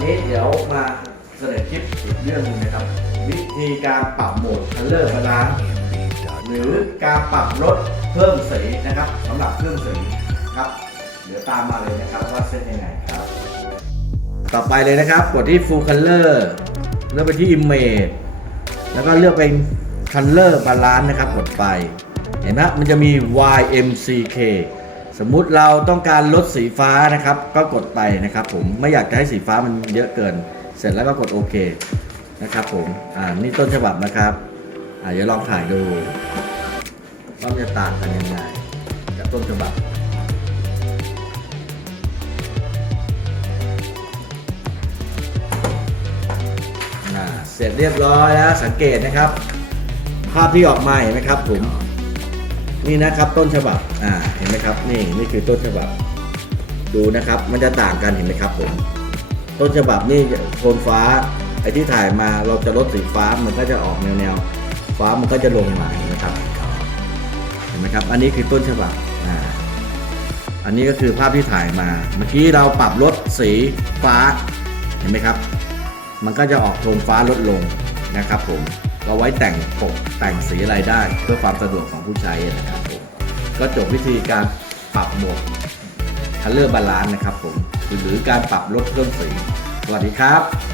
เดี๋ยวมาสนอคลิปอีกเรื่องนึงนะครับ วิธีการปรับโหมด Color Balance หรือการปรับลดเพิ่มสีนะครับสำหรับเครื่องสีครับ เดี๋ยวตามมาเลยนะครับว่าเซตยังไงครับ ต่อไปเลยนะครับกดที่ Full Color เลือกไปที่ Image แล้วก็เลือกเป็น Color Balance นะครับกดไป เห็นไหมมันจะมี YMCK สมมุติเราต้องการลดสีฟ้านะครับ ก็กดไปนะครับ ผมไม่อยากจะให้สีฟ้ามันเยอะเกิน เสร็จแล้วก็กดโอเคนะครับ ผมอ่านี่ต้นฉบับนะครับอ่าเดี๋ยวลองถ่ายดูว่ามันจะต่างกันยังไงกับต้นฉบับเสร็จเรียบร้อยแล้วสังเกตนะครับ ภาพที่ออกมาเห็นไหมครับผม นี่นะครับต้นฉบับอ่าเห็นไหมครับนี่นี่คือต้นฉบับ ดูนะครับมันจะต่างกันเห็นไหมครับผมต้นฉบับนี่โทนฟ้าไอ้ที่ถ่ายมาเราจะลดสีฟ้ามันก็จะออกแนวแนวๆฟ้ามันก็จะลงมาเห็นไหมครับเห็นไหมครับ อันนี้คือต้นฉบับอ่าอันนี้ก็คือภาพที่ถ่ายมา เมื่อกี้เราปรับลดสีฟ้าเห็นไหมครับ มันก็จะออกโทนฟ้าลดลงนะครับผม ก็ไว้แต่งปกแต่งสีอะไรได้เพื่อความสะดวกของผู้ใช้นะครับผมก็จบวิธีการปรับโหมดคัลเลอร์บาลานนะครับผมหรือการปรับลดเพิ่มสี สวัสดีครับ